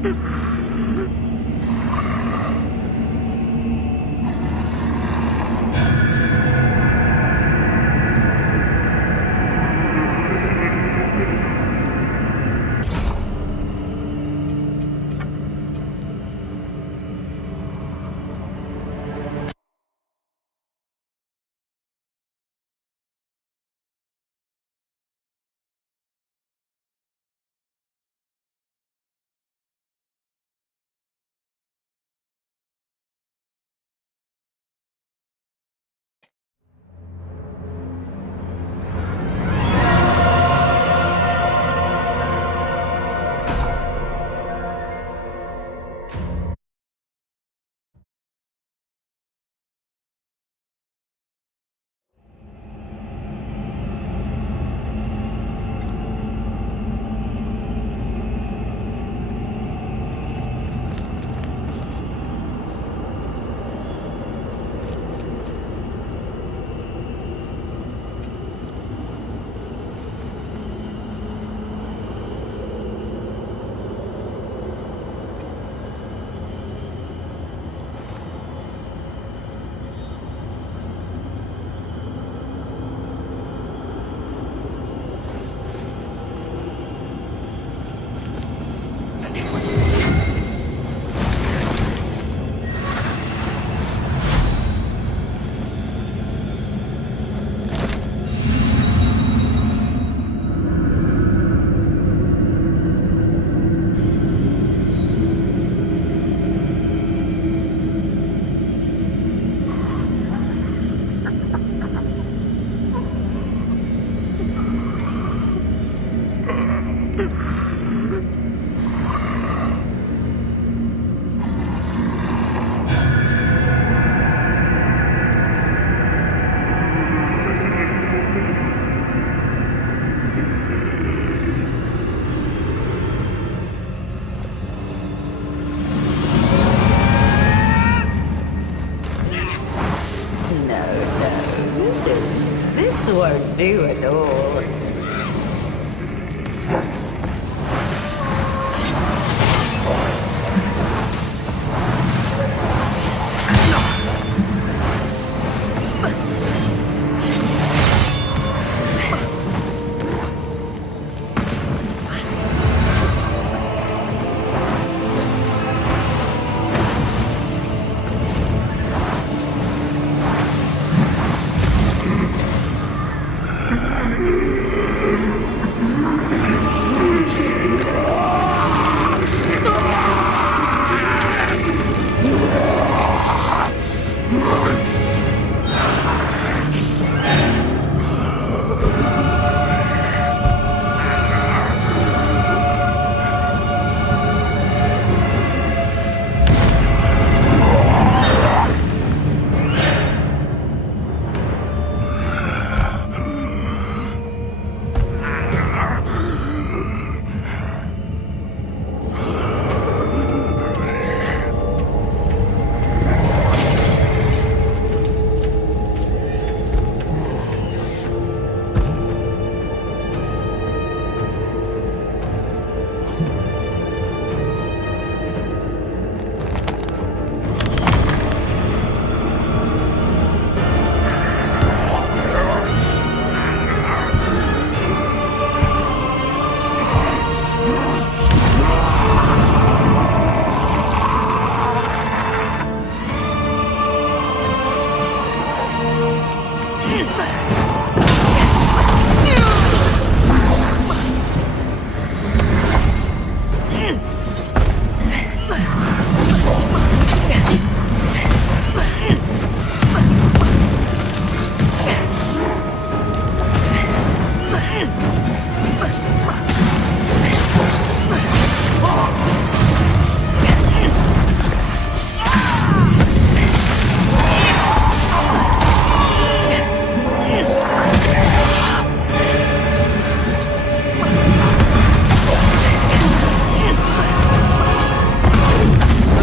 This won't do at all.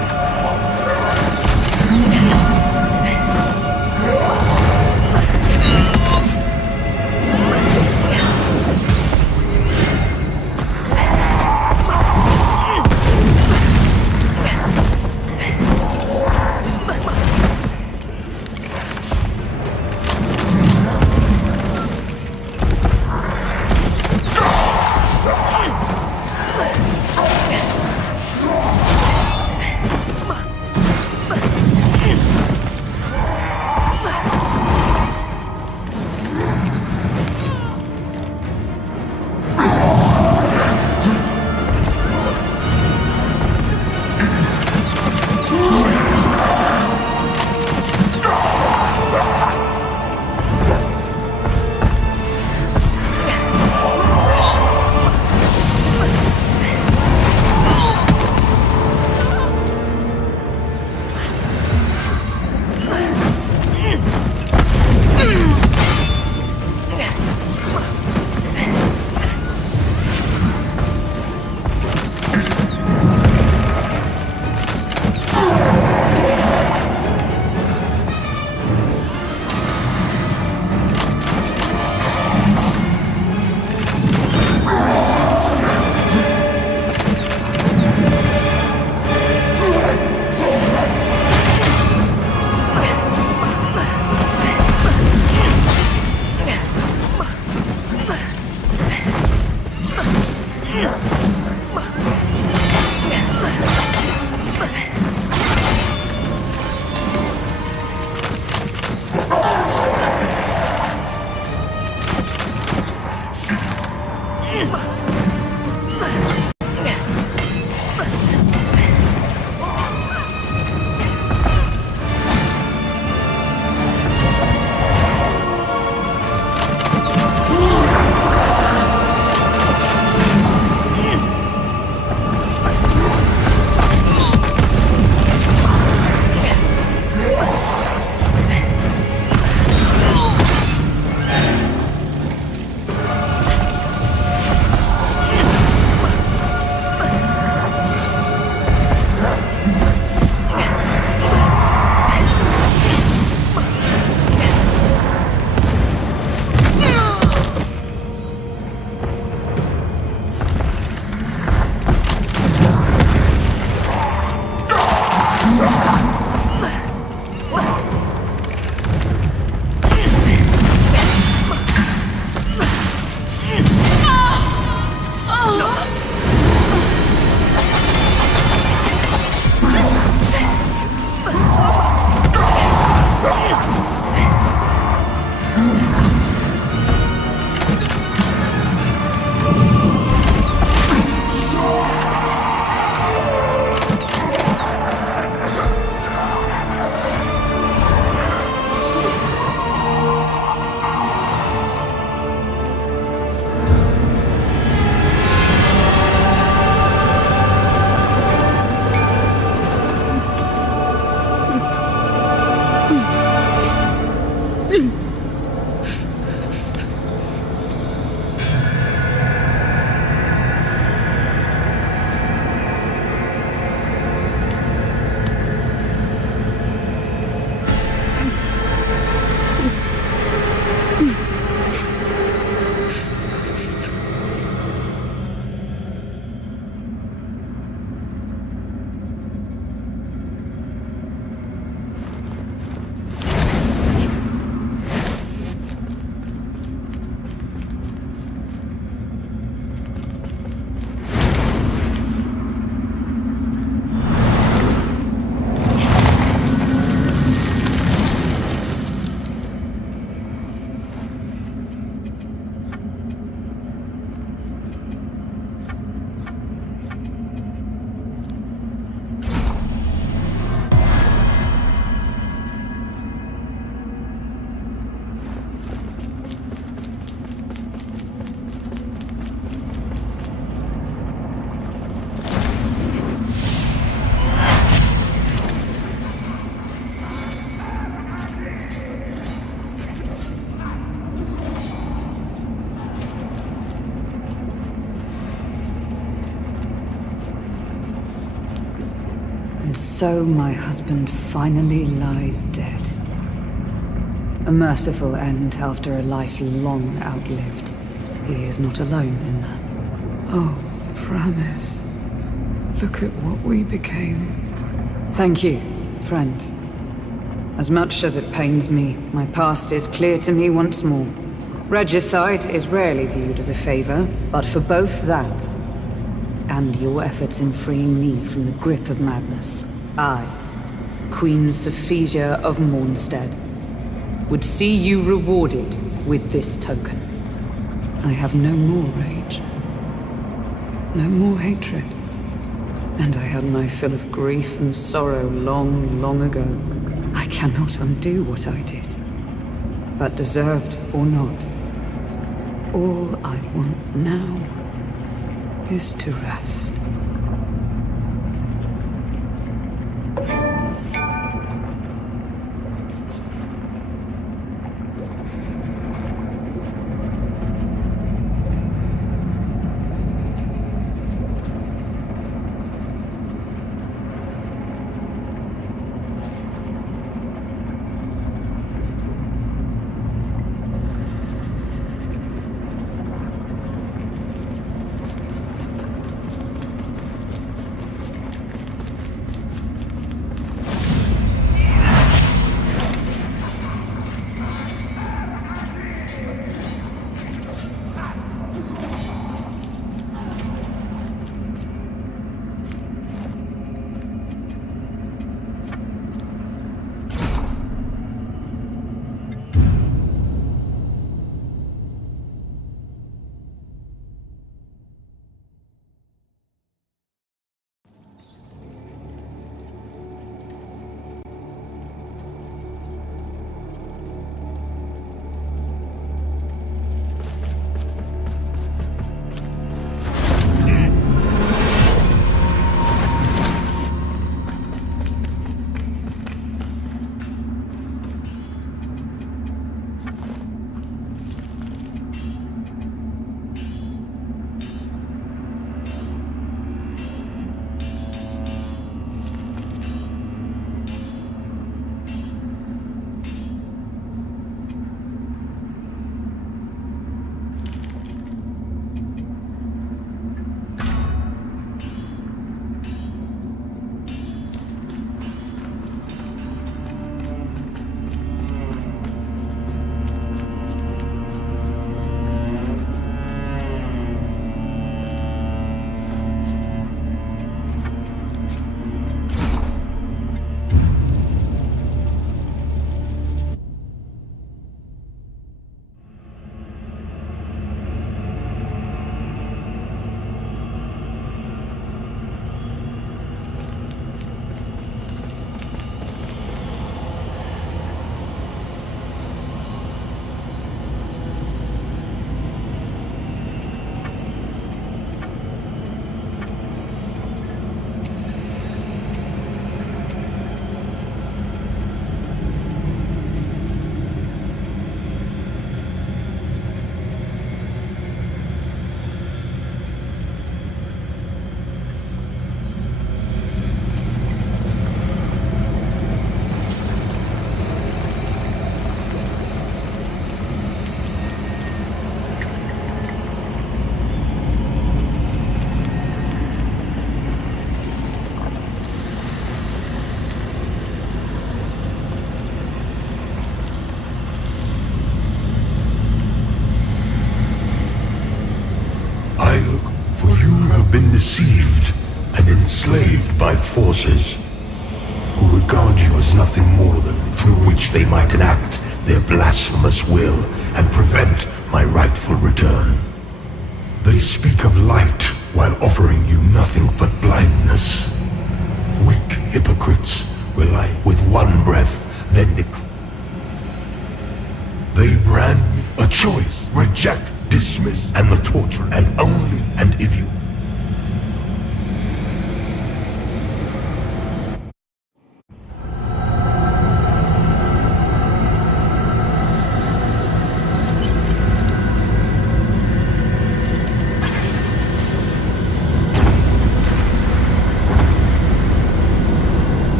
so my husband finally lies dead. A merciful end after a life long outlived. He is not alone in that. Oh, Promise. Look at what we became. Thank you, friend. As much as it pains me, my past is clear to me once more. Regicide is rarely viewed as a favor, but for both that and your efforts in freeing me from the grip of madness, I, Queen Sophesia of Mornstead, would see you rewarded with this token. I have no more rage, no more hatred, and I had my fill of grief and sorrow long, long ago. I cannot undo what I did, but deserved or not, all I want now is to rest. Deceived and enslaved by forces who regard you as nothing more than through which they might enact their blasphemous will and prevent my rightful return. They speak of light while offering you nothing but blindness. Weak hypocrites rely with one breath, then they brand me a choice, reject, dismiss, and the torture, and only, and if you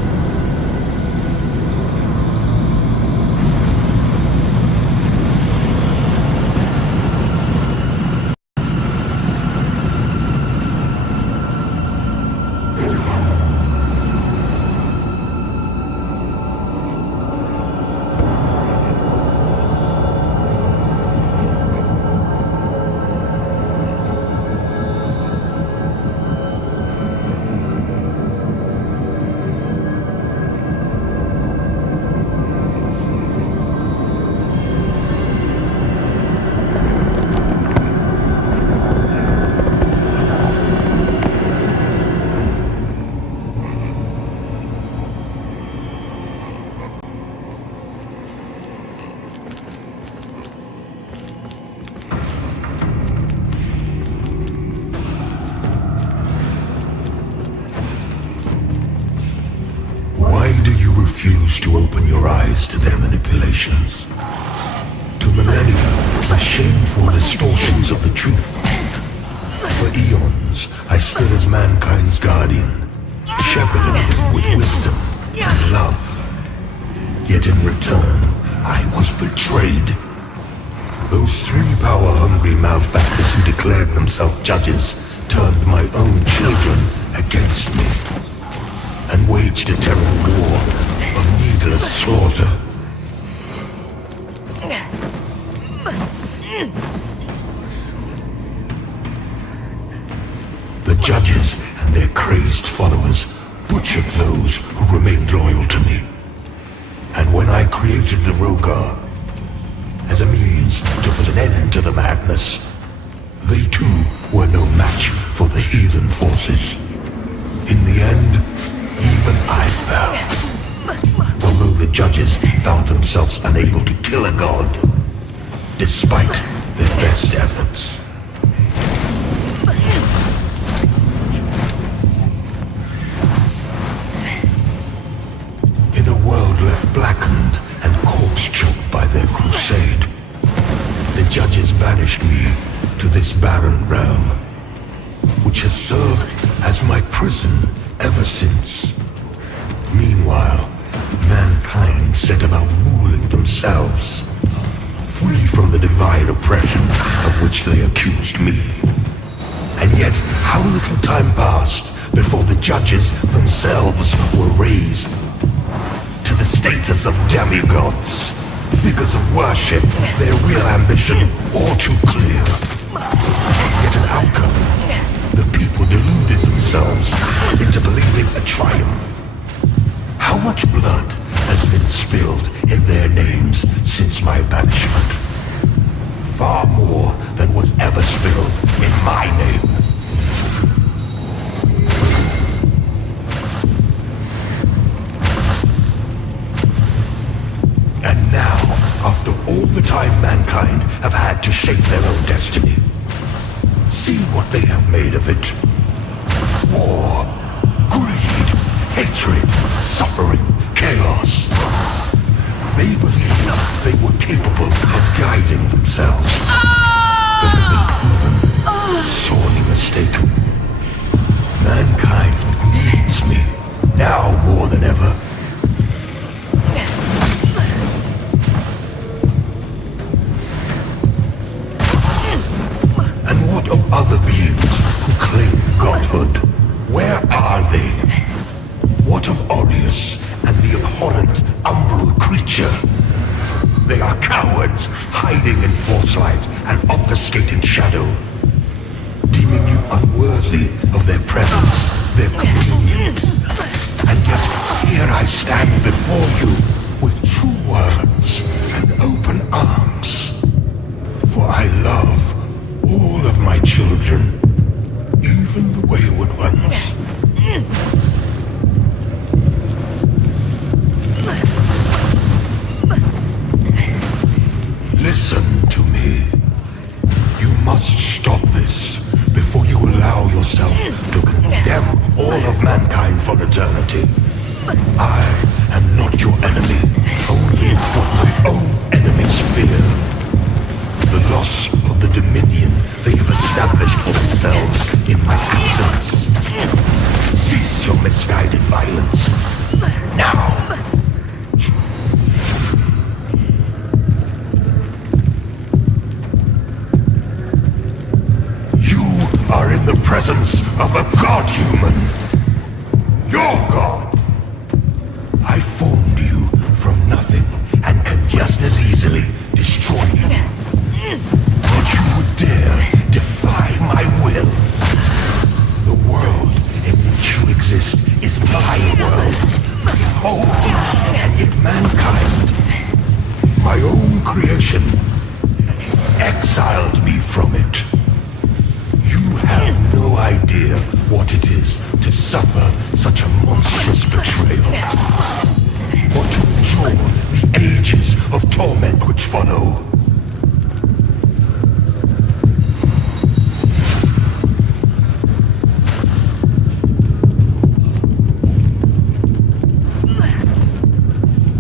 refuse to open your eyes to their manipulations. To millennia, the shameful distortions of the truth. For eons, I stood as mankind's guardian, shepherding them with wisdom and love. Yet in return, I was betrayed. Those three power-hungry malefactors who declared themselves judges turned my own children against me and waged a terrible war of needless slaughter. The judges and their crazed followers butchered those who remained loyal to me. And when I created the Rogar as a means to put an end to the madness, they too were no match for the heathen forces. In the end, even I fell. Although the judges found themselves unable to kill a god, despite their best efforts. In a world left blackened and corpse-choked by their crusade, the judges banished me to this barren realm, which has served as my prison ever since. Meanwhile, mankind set about ruling themselves, free from the divine oppression of which they accused me. And yet, how little time passed before the judges themselves were raised to the status of demigods, figures of worship, their real ambition all too clear. Yet an outcome, the people deluded themselves into believing a triumph. How much blood has been spilled in their names since my banishment? Far more than was ever spilled in my name. And now, after all the time mankind have had to shape their own destiny, see what they have made of it. War, greed, hatred, suffering, chaos. They believed they were capable of guiding themselves, but have been proven sorely mistaken. Mankind needs me, now more than ever. And what of other beings who claim godhood? Where are they? What of Aureus and the abhorrent umbral creature? They are cowards, hiding in forcelight and obfuscating shadow, deeming you unworthy of their presence, their communion. And yet, here I stand before you with true words and open arms. For I love all of my children, even the wayward ones. Listen to me. You must stop this before you allow yourself to condemn all of mankind for eternity. I am not your enemy, only what my own enemies fear. The loss of the dominion they have established for themselves in my absence. Cease your misguided violence. Now. Are in the presence of a god-human. Your god. I formed you from nothing and can just as easily destroy you. But you would dare defy my will. The world in which you exist is my world. Behold, and yet mankind, my own creation, exiled me from it. You have no idea what it is to suffer such a monstrous betrayal. Or to endure the ages of torment which follow.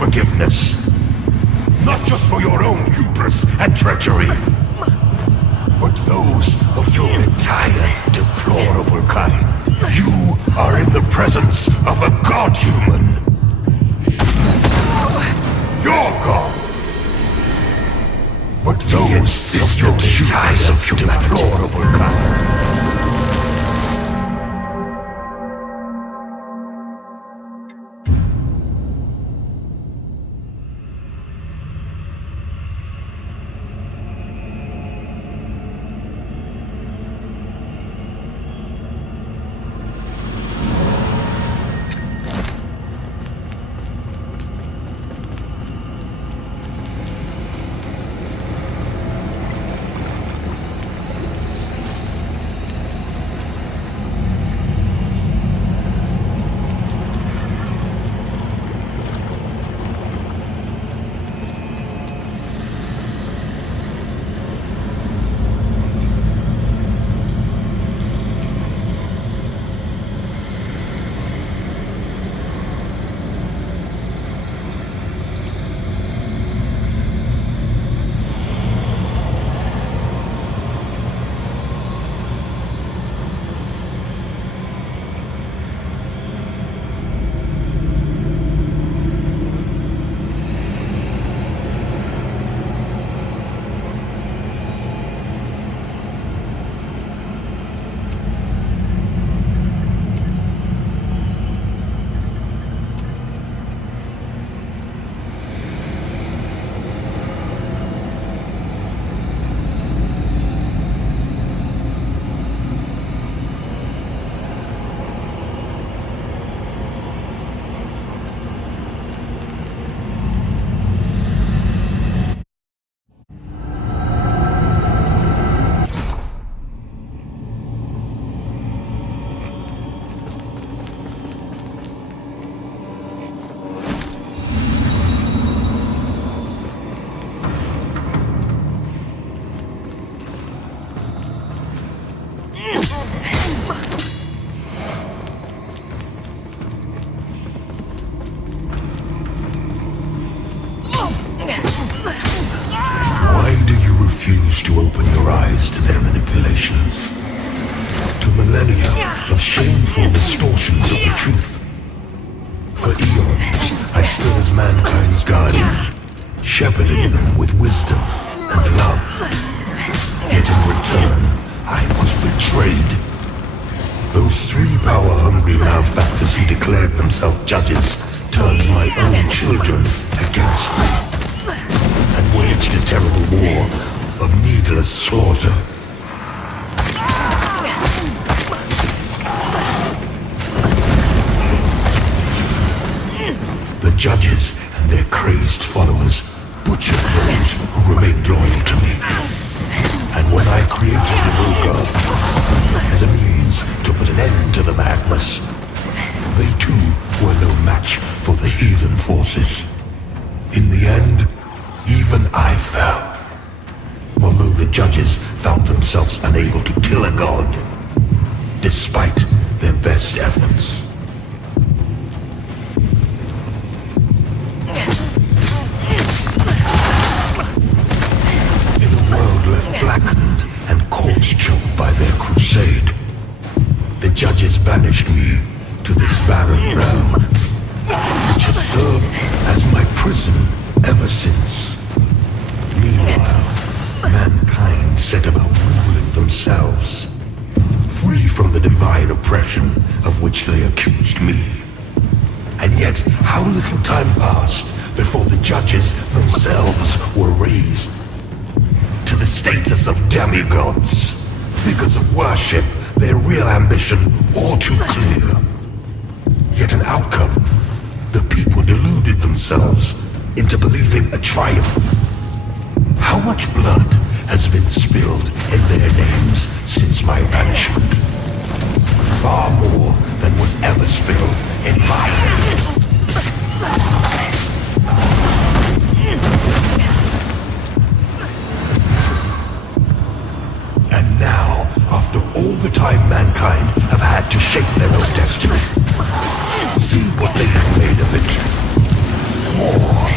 forgiveness. Not just for your own hubris and treachery, but those of your entire deplorable kind. You are in the presence of a god-human. Your god. But those of your entire deplorable kind. To open your eyes to their manipulations, to millennia of shameful distortions of the truth. For eons, I stood as mankind's guardian, shepherding them with wisdom and love. Yet in return, I was betrayed. Those three power-hungry malefactors who declared themselves judges turned my own children against me and waged a terrible war of needless slaughter. The judges and their crazed followers butchered those who remained loyal to me. And when I created the Rogar as a means to put an end to the madness, they too were no match for the heathen forces. In the end, even I fell. Although the judges found themselves unable to kill a god, despite their best efforts. In a world left blackened and corpse-choked by their crusade, the judges banished me to this barren realm, which has served as my prison ever since. Meanwhile, mankind set about ruling themselves, free from the divine oppression of which they accused me. And yet, how little time passed before the judges themselves were raised to the status of demigods, figures of worship, their real ambition all too clear. Yet an outcome, the people deluded themselves into believing a triumph. How much blood has been spilled in their names since my banishment? Far more than was ever spilled in my name. And now, after all the time mankind have had to shape their own destiny, see what they have made of it. War.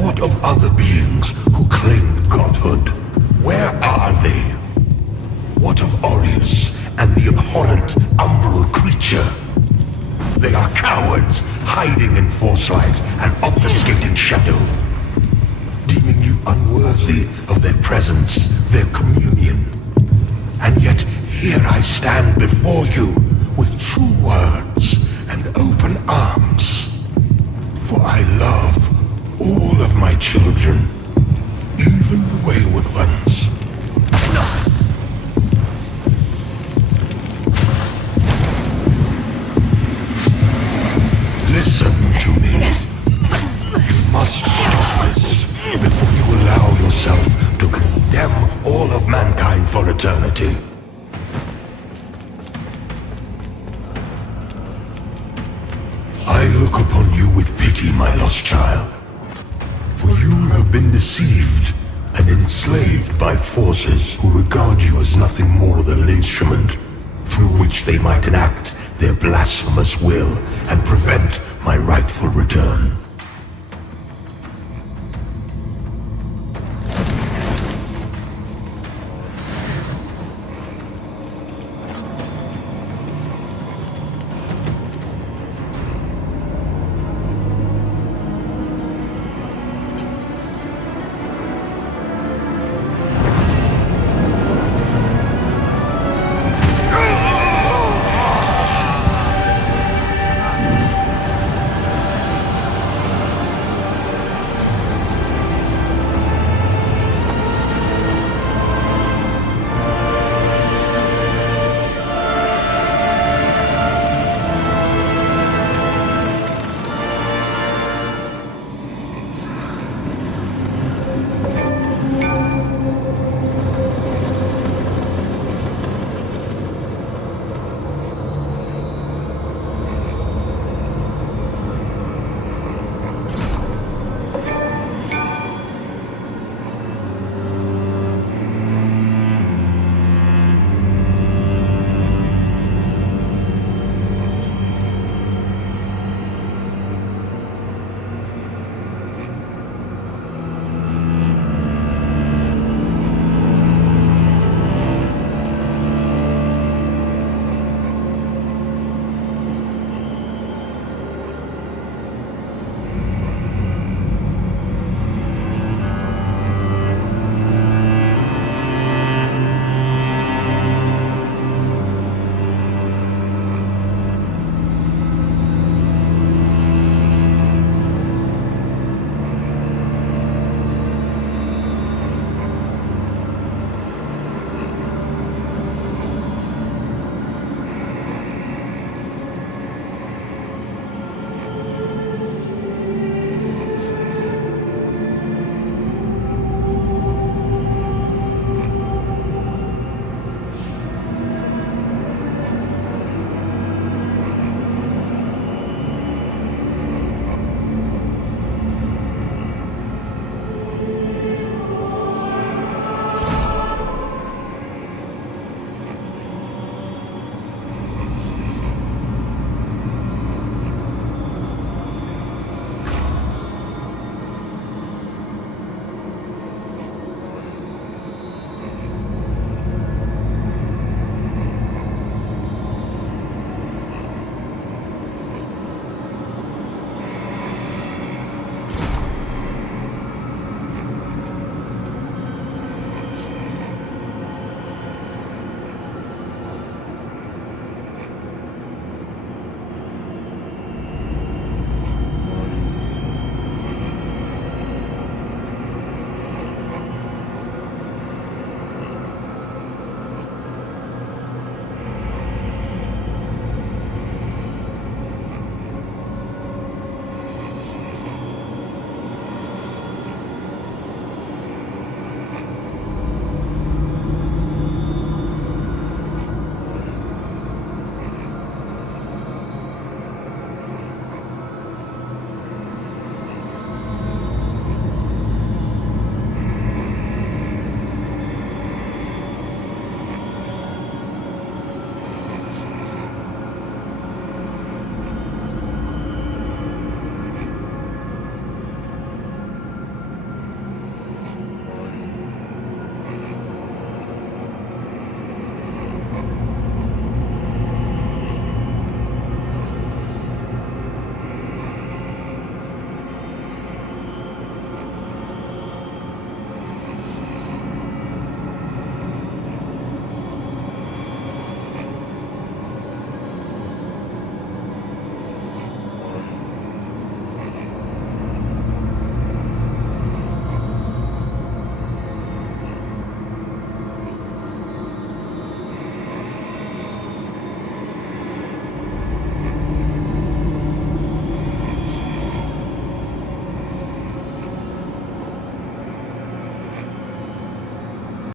what of other beings who claimed godhood? Where are they? What of Aureus and the abhorrent umbral creature? They are cowards, hiding in foresight and obfuscating shadow, deeming you unworthy of their presence, their communion. And yet here I stand before you with true words and open arms. For I love all of my children, even the wayward ones. Listen to me. You must stop this before you allow yourself to condemn all of mankind for eternity. I look upon you with pity, my lost child. For you have been deceived and enslaved by forces who regard you as nothing more than an instrument through which they might enact their blasphemous will and prevent my rightful return.